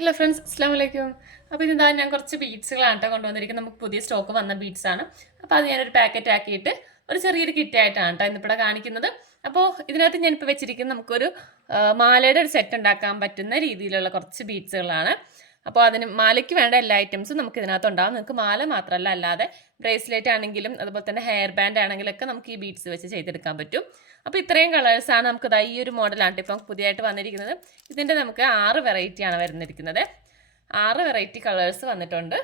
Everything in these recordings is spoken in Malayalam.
ഹലോ ഫ്രണ്ട്സ്, അസ്സാം വലൈക്കും. അപ്പോൾ ഇതാ ഞാൻ കുറച്ച് ബീഡ്സുകളാണ് കേട്ടോ കൊണ്ടുവന്നിരിക്കുന്നത്. നമുക്ക് പുതിയ സ്റ്റോക്ക് വന്ന ബീഡ്സാണ്. അപ്പോൾ അത് ഞാനൊരു പാക്കറ്റ് ആക്കിയിട്ട് ഒരു ചെറിയൊരു കിറ്റായിട്ടാണ് കേട്ടോ ഇന്നിവിടെ കാണിക്കുന്നത്. അപ്പോൾ ഇതിനകത്ത് ഞാനിപ്പോൾ വെച്ചിരിക്കുന്നത് നമുക്കൊരു മാലയുടെ ഒരു സെറ്റ് ഉണ്ടാക്കാൻ പറ്റുന്ന രീതിയിലുള്ള കുറച്ച് ബീഡ്സുകളാണ്. അപ്പോൾ അതിന് മാലയ്ക്ക് വേണ്ട എല്ലാ ഐറ്റംസും നമുക്ക് ഇതിനകത്ത് ഉണ്ടാകും. നിങ്ങൾക്ക് മാല മാത്രമല്ല, അല്ലാതെ ബ്രേസ്ലെറ്റ് ആണെങ്കിലും അതുപോലെ തന്നെ ഹെയർ ബാൻഡ് ആണെങ്കിലൊക്കെ നമുക്ക് ഈ ബീഡ്സ് വെച്ച് ചെയ്തെടുക്കാൻ പറ്റും. അപ്പോൾ ഇത്രയും കളേഴ്സാണ് നമുക്കിത് ഈ ഒരു മോഡലാണ് ഇപ്പം പുതിയതായിട്ട് വന്നിരിക്കുന്നത്. ഇതിൻ്റെ നമുക്ക് 6 വെറൈറ്റിയാണ് വരുന്നിരിക്കുന്നത്. 6 വെറൈറ്റി കളേഴ്സ് വന്നിട്ടുണ്ട്.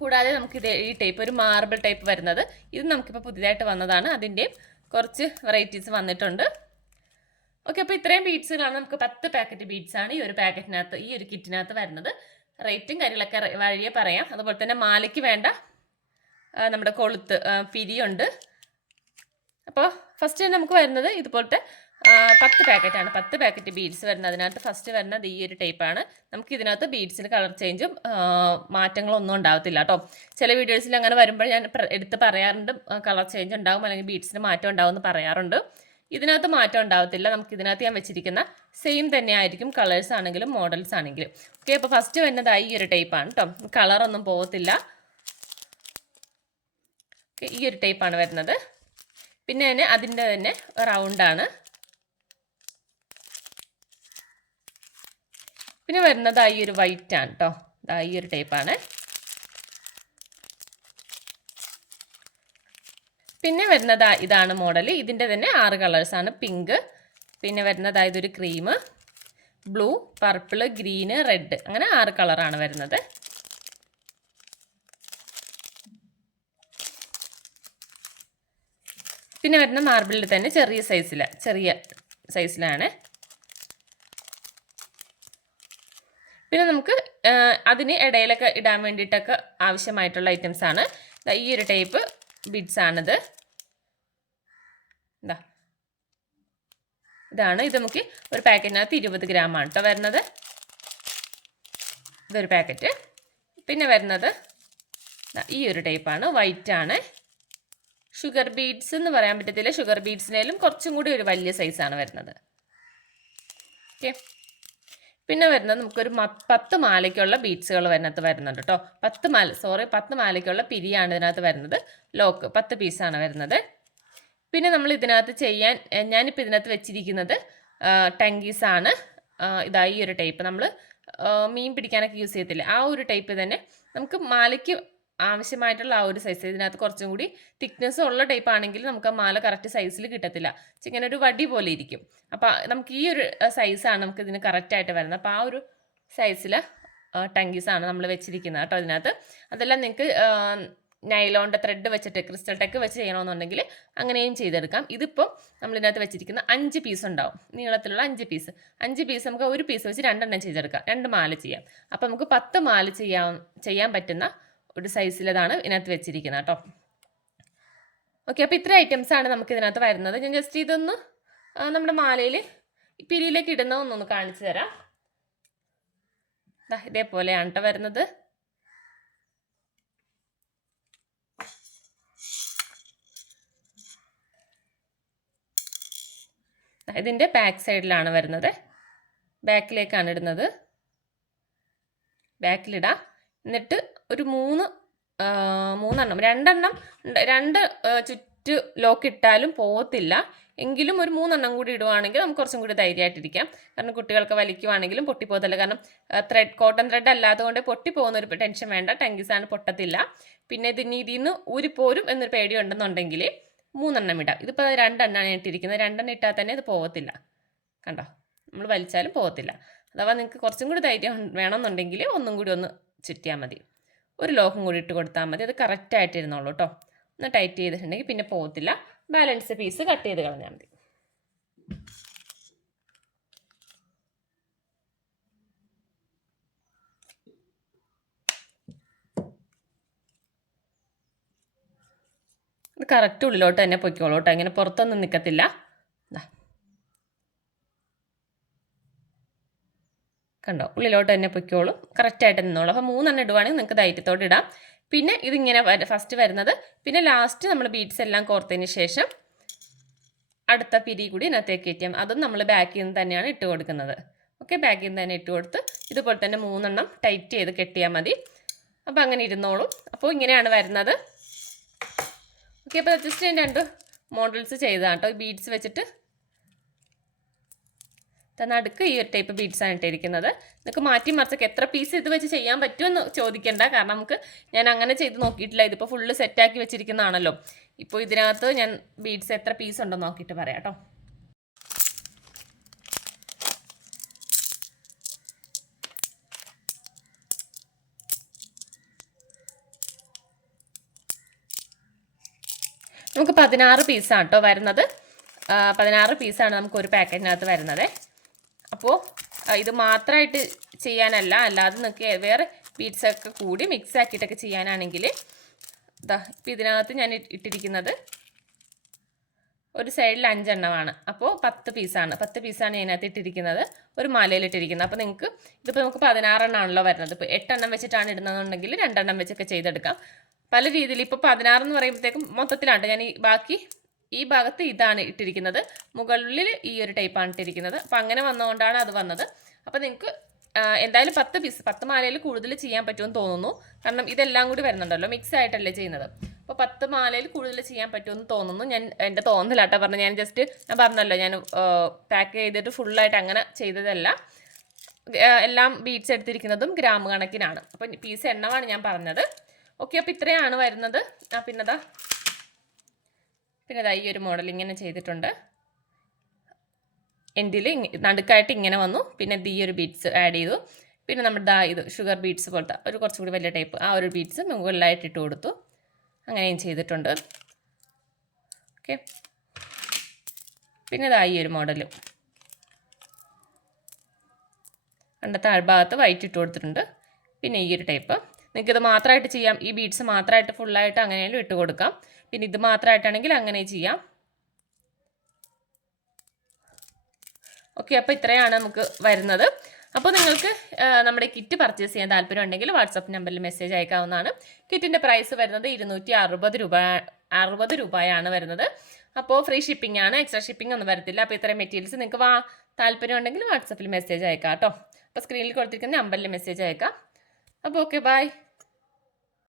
കൂടാതെ നമുക്കിത് ഈ ടൈപ്പ് ഒരു മാർബിൾ ടൈപ്പ് വരുന്നത്, ഇത് നമുക്കിപ്പോൾ പുതിയതായിട്ട് വന്നതാണ്. അതിൻ്റെയും കുറച്ച് വെറൈറ്റീസ് വന്നിട്ടുണ്ട്. ഓക്കെ, അപ്പോൾ ഇത്രയും ബീഡ്സുകളാണ്. നമുക്ക് 10 പാക്കറ്റ് ബീഡ്സാണ് ഈ ഒരു പാക്കറ്റിനകത്ത്, ഈ ഒരു കിറ്റിനകത്ത് വരുന്നത്. റേറ്റും കാര്യങ്ങളൊക്കെ വഴിയെ പറയാം. അതുപോലെ തന്നെ മാലയ്ക്ക് വേണ്ട നമ്മുടെ കൊളുത്ത് പിരിയുണ്ട്. അപ്പോൾ ഫസ്റ്റ് തന്നെ നമുക്ക് വരുന്നത് ഇതുപോലത്തെ 10 പാക്കറ്റാണ്. 10 പാക്കറ്റ് ബീഡ്സ് വരുന്നത്. അതിനകത്ത് ഫസ്റ്റ് വരുന്നത് ഈ ഒരു ടൈപ്പാണ്. നമുക്ക് ഇതിനകത്ത് ബീഡ്സിന് കളർ ചേഞ്ചും മാറ്റങ്ങളൊന്നും ഉണ്ടാവത്തില്ല കേട്ടോ. ചില വീഡിയോസിൽ അങ്ങനെ വരുമ്പോൾ ഞാൻ എടുത്ത് പറയാറുണ്ട് കളർ ചേഞ്ച് ഉണ്ടാവും അല്ലെങ്കിൽ ബീഡ്സിന് മാറ്റം ഉണ്ടാവും എന്ന് പറയാറുണ്ട്. ഇതിനകത്ത് മാറ്റം ഉണ്ടാവത്തില്ല. നമുക്ക് ഇതിനകത്ത് ഞാൻ വെച്ചിരിക്കുന്ന സെയിം തന്നെ ആയിരിക്കും, കളേഴ്സ് ആണെങ്കിലും മോഡൽസ് ആണെങ്കിലും. ഓക്കെ, അപ്പോൾ ഫസ്റ്റ് വരുന്നത് ഈ ഒരു ടൈപ്പാണ് കേട്ടോ. കളറൊന്നും പോകത്തില്ല. ഓക്കെ, ഈ ഒരു ടൈപ്പാണ് വരുന്നത്. പിന്നെ തന്നെ അതിൻ്റെ തന്നെ റൗണ്ടാണ്. പിന്നെ വരുന്നത് ഈ ഒരു വൈറ്റ് ആണ് കേട്ടോ. ഈ ഒരു ടൈപ്പാണ്. പിന്നെ വരുന്നത് ഇതാണ് മോഡൽ. ഇതിൻ്റെ തന്നെ 6 കളേഴ്സാണ്. പിങ്ക്, പിന്നെ വരുന്നത് ഇതൊരു cream, blue, purple, green, red, അങ്ങനെ 6 കളറാണ് വരുന്നത്. പിന്നെ വരുന്ന മാർബിളിൽ തന്നെ ചെറിയ സൈസിലാണ്. പിന്നെ നമുക്ക് അതിന് ഇടയിലൊക്കെ ഇടാൻ വേണ്ടിയിട്ടൊക്കെ ആവശ്യമായിട്ടുള്ള ഐറ്റംസാണ്. ഈ ഒരു ടൈപ്പ് ബീഡ്സ് ആണിത്. ഇതാണ്. ഇത് നമുക്ക് ഒരു പാക്കറ്റിനകത്ത് 20 ഗ്രാമാണ് കേട്ടോ വരുന്നത്. ഇതൊരു പാക്കറ്റ്. പിന്നെ വരുന്നത് ഈ ഒരു ടൈപ്പാണ്, വൈറ്റ് ആണ്. ഷുഗർ ബീഡ്സ് എന്ന് പറയാൻ പറ്റത്തില്ല. ഷുഗർ ബീഡ്സിനേലും കുറച്ചും കൂടി ഒരു വലിയ സൈസാണ് വരുന്നത്. ഓക്കെ, പിന്നെ വരുന്നത് നമുക്കൊരു 10 മാലയ്ക്കുള്ള ബീഡ്സുകൾ വരുന്നുണ്ട് കേട്ടോ. 10 മാലയ്ക്കുള്ള പിരിയാണ് ഇതിനകത്ത് വരുന്നത്. ലോക്ക് 10 പീസാണ് വരുന്നത്. പിന്നെ നമ്മൾ ഇതിനകത്ത് ഞാനിപ്പോൾ ഇതിനകത്ത് വെച്ചിരിക്കുന്നത് ടങ്കീസാണ്. ഈ ഒരു ടൈപ്പ് നമ്മൾ മീൻ പിടിക്കാനൊക്കെ യൂസ് ചെയ്യത്തില്ല, ആ ഒരു ടൈപ്പ് തന്നെ നമുക്ക് മാലയ്ക്ക് ആവശ്യമായിട്ടുള്ള ആ ഒരു സൈസ്. ഇതിനകത്ത് കുറച്ചും കൂടി തിക്നെസ് ഉള്ള ടൈപ്പ് ആണെങ്കിൽ നമുക്ക് ആ മാല കറക്റ്റ് സൈസിൽ കിട്ടത്തില്ല. ഇങ്ങനെ ഒരു വടി പോലെ ഇരിക്കും. അപ്പോൾ നമുക്ക് ഈ ഒരു സൈസാണ് നമുക്ക് ഇതിന് കറക്റ്റായിട്ട് വരുന്നത്. അപ്പോൾ ആ ഒരു സൈസിൽ ടങ്കീസാണ് നമ്മൾ വെച്ചിരിക്കുന്നത് കേട്ടോ ഇതിനകത്ത്. അതെല്ലാം നിങ്ങൾക്ക് നൈലോണിൻ്റെ ത്രെഡ് വെച്ചിട്ട് ക്രിസ്റ്റൽ ടെക്ക് വെച്ച് ചെയ്യണമെന്നുണ്ടെങ്കിൽ അങ്ങനെയും ചെയ്തെടുക്കാം. ഇതിപ്പോൾ നമ്മളിതിനകത്ത് വെച്ചിരിക്കുന്ന 5 പീസ് ഉണ്ടാവും, നീളത്തിലുള്ള 5 പീസ്. 5 പീസ് നമുക്ക് ഒരു പീസ് വെച്ച് 2 എണ്ണം ചെയ്തെടുക്കാം, 2 മാല ചെയ്യാം. അപ്പോൾ നമുക്ക് 10 മാല ചെയ്യാൻ പറ്റുന്ന ഒരു സൈസിലതാണ് ഇതിനകത്ത് വെച്ചിരിക്കുന്നത് കേട്ടോ. ഓക്കെ, അപ്പോൾ ഇത്ര ഐറ്റംസാണ് നമുക്ക് ഇതിനകത്ത് വരുന്നത്. ഞാൻ ജസ്റ്റ് ഇതൊന്ന് നമ്മുടെ മാലയിൽ പിരിയിലേക്ക് ഇടുന്ന ഒന്നൊന്ന് കാണിച്ചു തരാം. ഇതേപോലെയാണ് കേട്ടോ വരുന്നത്. ഇതിൻ്റെ ബാക്ക് സൈഡിലാണ് വരുന്നത്. ബാക്കിലേക്കാണ് ഇടുന്നത്. ബാക്കിലിടാം. എന്നിട്ട് ഒരു 2 ചുറ്റ് ലോക്ക് ഇട്ടാലും പോകത്തില്ല. എങ്കിലും ഒരു 3 എണ്ണം കൂടി ഇടുവാണെങ്കിൽ നമുക്ക് കുറച്ചും കൂടി ധൈര്യമായിട്ടിരിക്കാം. കാരണം കുട്ടികൾക്ക് വലിക്കുവാണെങ്കിലും പൊട്ടിപ്പോകത്തില്ല. കാരണം കോട്ടൺ ത്രെഡ് അല്ലാത്തതുകൊണ്ട് പൊട്ടിപ്പോകുന്ന ഒരു ടെൻഷൻ വേണ്ട. ടങ്കീസാണ്, പൊട്ടത്തില്ല. പിന്നെ ഇതിന്ന് ഊരിപ്പോരും എന്നൊരു പേടി ഉണ്ടെന്നുണ്ടെങ്കിൽ 3 എണ്ണം ഇടാം. ഇതിപ്പോൾ 2 എണ്ണമാണ് ഇട്ടിരിക്കുന്നത്. 2 എണ്ണം ഇട്ടാൽ തന്നെ ഇത് പോകത്തില്ല. കണ്ടോ, നമ്മൾ വലിച്ചാലും പോകത്തില്ല. അഥവാ നിങ്ങൾക്ക് കുറച്ചും കൂടി ധൈര്യം വേണമെന്നുണ്ടെങ്കിൽ ഒന്നും കൂടി ഒന്ന് ചുറ്റിയാൽ മതി. ഒരു ലോക്കും കൂടി ഇട്ട് കൊടുത്താൽ മതി. അത് കറക്റ്റായിട്ട് ഇരുന്നോളൂ കേട്ടോ. ഒന്ന് ടൈറ്റ് ചെയ്തിട്ടുണ്ടെങ്കിൽ പിന്നെ പോകത്തില്ല. ബാലൻസ് പീസ് കട്ട് ചെയ്ത് കളഞ്ഞാൽ മതി. ഇത് കറക്റ്റ് ഉള്ളിലോട്ട് തന്നെ പൊയ്ക്കോളൂ കേട്ടോ. ഇങ്ങനെ പുറത്തൊന്നും നിൽക്കത്തില്ല. കണ്ടോ, ഉള്ളിലോട്ട് തന്നെ പൊയ്ക്കോളും, കറക്റ്റായിട്ട് നിന്നോളൂ. അപ്പോൾ 3 എണ്ണം ഇടുവാണെങ്കിൽ നിങ്ങൾക്ക് ധൈര്യത്തോടെ ഇടാം. പിന്നെ ഇതിങ്ങനെ ഫസ്റ്റ് വരുന്നത്. പിന്നെ ലാസ്റ്റ് നമ്മൾ ബീഡ്സ് എല്ലാം കോർത്തതിന് ശേഷം അടുത്ത പിരി കൂടി ഇതിനകത്തേക്ക് കയറ്റാം. അതും നമ്മൾ ബാക്കിൽ നിന്ന് തന്നെയാണ് ഇട്ട് കൊടുക്കുന്നത്. ഓക്കെ, ബാക്കിൽ നിന്ന് തന്നെ ഇട്ട് കൊടുത്ത് ഇതുപോലെ തന്നെ 3 എണ്ണം ടൈറ്റ് ചെയ്ത് കെട്ടിയാൽ മതി. അപ്പോൾ അങ്ങനെ ഇരുന്നോളും. അപ്പോൾ ഇങ്ങനെയാണ് വരുന്നത്. ഓക്കെ, അപ്പോൾ ജസ്റ്റ് ഞാൻ 2 മോഡൽസ് ചെയ്തതാണ് കേട്ടോ. ബീഡ്സ് വെച്ചിട്ട് നടുക്ക് ഈ ഒരു ടൈപ്പ് ബീഡ്സാണ് ഇട്ടിരിക്കുന്നത്. നിങ്ങൾക്ക് മാറ്റി മറിച്ചൊക്കെ എത്ര പീസ് ഇത് വെച്ച് ചെയ്യാൻ പറ്റുമെന്ന് ചോദിക്കേണ്ട, കാരണം ഞാൻ അങ്ങനെ ചെയ്ത് നോക്കിയിട്ടില്ല. ഇതിപ്പോൾ ഫുള്ള് സെറ്റാക്കി വെച്ചിരിക്കുന്നതാണല്ലോ. ഇപ്പോൾ ഇതിനകത്ത് ഞാൻ ബീഡ്സ് എത്ര പീസ് ഉണ്ടെന്ന് നോക്കിയിട്ട് പറയാം കേട്ടോ. നമുക്ക് 16 പീസാണ് കേട്ടോ വരുന്നത്. 16 പീസാണ് നമുക്ക് ഒരു പാക്കറ്റിനകത്ത് വരുന്നത്. അപ്പോൾ ഇത് മാത്രമായിട്ട് ചെയ്യാനല്ല, അല്ലാതെ നിങ്ങൾക്ക് വേറെ ബീഡ്സൊക്കെ കൂടി മിക്സ് ആക്കിയിട്ടൊക്കെ ചെയ്യാനാണെങ്കിൽ ഇപ്പം ഇതിനകത്ത് ഞാൻ ഇട്ടിരിക്കുന്നത് ഒരു സൈഡിൽ 5 എണ്ണമാണ്. അപ്പോൾ 10 പീസാണ്. 10 പീസാണ് ഇതിനകത്ത് ഇട്ടിരിക്കുന്നത്, ഒരു മാലയിൽ ഇട്ടിരിക്കുന്നത്. അപ്പോൾ ഇതിപ്പോൾ നമുക്ക് 16 എണ്ണമാണല്ലോ വരുന്നത്. ഇപ്പോൾ 8 എണ്ണം വെച്ചിട്ടാണ് ഇടുന്നതെന്നുണ്ടെങ്കിൽ 2 എണ്ണം വെച്ചൊക്കെ ചെയ്തെടുക്കാം. പല രീതിയിൽ ഇപ്പോൾ 16 എന്ന് പറയുമ്പോഴത്തേക്കും മൊത്തത്തിലാണ് ഞാൻ ഈ ഭാഗത്ത് ഇതാണ് ഇട്ടിരിക്കുന്നത്, മുകളിൽ ഈ ഒരു ടൈപ്പാണ് ഇട്ടിരിക്കുന്നത്. അപ്പോൾ അങ്ങനെ വന്നുകൊണ്ടാണ് അത് വന്നത്. അപ്പോൾ നിങ്ങൾക്ക് എന്തായാലും 10 പീസ് 10 മാലയിൽ കൂടുതൽ ചെയ്യാൻ പറ്റുമെന്ന് തോന്നുന്നു. കാരണം ഇതെല്ലാം കൂടി വരുന്നുണ്ടല്ലോ, മിക്സ് ആയിട്ടല്ലേ ചെയ്യുന്നത്. അപ്പോൾ 10 മാലയിൽ കൂടുതൽ ചെയ്യാൻ പറ്റുമെന്ന് തോന്നുന്നു. എൻ്റെ തോന്നലാട്ടോ പറഞ്ഞു. ഞാൻ പറഞ്ഞല്ലോ, ഞാൻ പാക്ക് ചെയ്തിട്ട് ഫുള്ളായിട്ട് അങ്ങനെ ചെയ്തതല്ല. എല്ലാം ബീഡ്സ് എടുത്തിരിക്കുന്നതും ഗ്രാം കണക്കിനാണ്. അപ്പോൾ പീസ് എണ്ണമാണ് ഞാൻ പറഞ്ഞത്. ഓക്കെ, അപ്പോൾ ഇത്രയാണ് വരുന്നത്. പിന്നെ ഈ ഒരു മോഡൽ ഇങ്ങനെ ചെയ്തിട്ടുണ്ട്. എൻഡിൽ നടുക്കായിട്ട് ഇങ്ങനെ വന്നു. പിന്നെ ഈ ഒരു ബീഡ്സ് ആഡ് ചെയ്തു. പിന്നെ നമ്മുടെ ഇത് ഷുഗർ ബീഡ്സ് പോലത്തെ ഒരു കുറച്ചുകൂടി വലിയ ടൈപ്പ് ആ ഒരു ബീഡ്സ് മുകളിലായിട്ട് ഇട്ട് കൊടുത്തു. അങ്ങനെയും ചെയ്തിട്ടുണ്ട്. ഓക്കെ, പിന്നെ ഈ ഒരു മോഡലും താഴ്ഭാഗത്ത് വൈറ്റ് ഇട്ട് കൊടുത്തിട്ടുണ്ട്. പിന്നെ ഈ ഒരു ടൈപ്പ് നിങ്ങൾക്കിത് മാത്രമായിട്ട് ചെയ്യാം. ഈ ബീഡ്സ് മാത്രമായിട്ട് ഫുള്ളായിട്ട് അങ്ങനെയും ഇട്ട് കൊടുക്കാം. പിന്നെ ഇത് മാത്രമായിട്ടാണെങ്കിൽ അങ്ങനെ ചെയ്യാം. ഓക്കെ, അപ്പോൾ ഇത്രയാണ് നമുക്ക് വരുന്നത്. അപ്പോൾ നിങ്ങൾക്ക് നമ്മുടെ കിറ്റ് പർച്ചേസ് ചെയ്യാൻ താല്പര്യം ഉണ്ടെങ്കിൽ വാട്സപ്പ് നമ്പറിൽ മെസ്സേജ് അയക്കാവുന്നതാണ്. കിറ്റിൻ്റെ പ്രൈസ് വരുന്നത് 260 രൂപയാണ് വരുന്നത്. അപ്പോൾ ഫ്രീ ഷിപ്പിംഗ് ആണ്, എക്സ്ട്രാ ഷിപ്പിംഗ് ഒന്നും വരത്തില്ല. അപ്പോൾ ഇത്രയും മെറ്റീരിയൽസ് നിങ്ങൾക്ക് താല്പര്യം ഉണ്ടെങ്കിൽ വാട്സപ്പിൽ മെസ്സേജ് അയക്കാം കേട്ടോ. അപ്പോൾ സ്ക്രീനിൽ കൊടുത്തിരിക്കുന്ന നമ്പറിൽ മെസ്സേജ് അയക്കാം. അപ്പോൾ ഓക്കെ, ബൈ.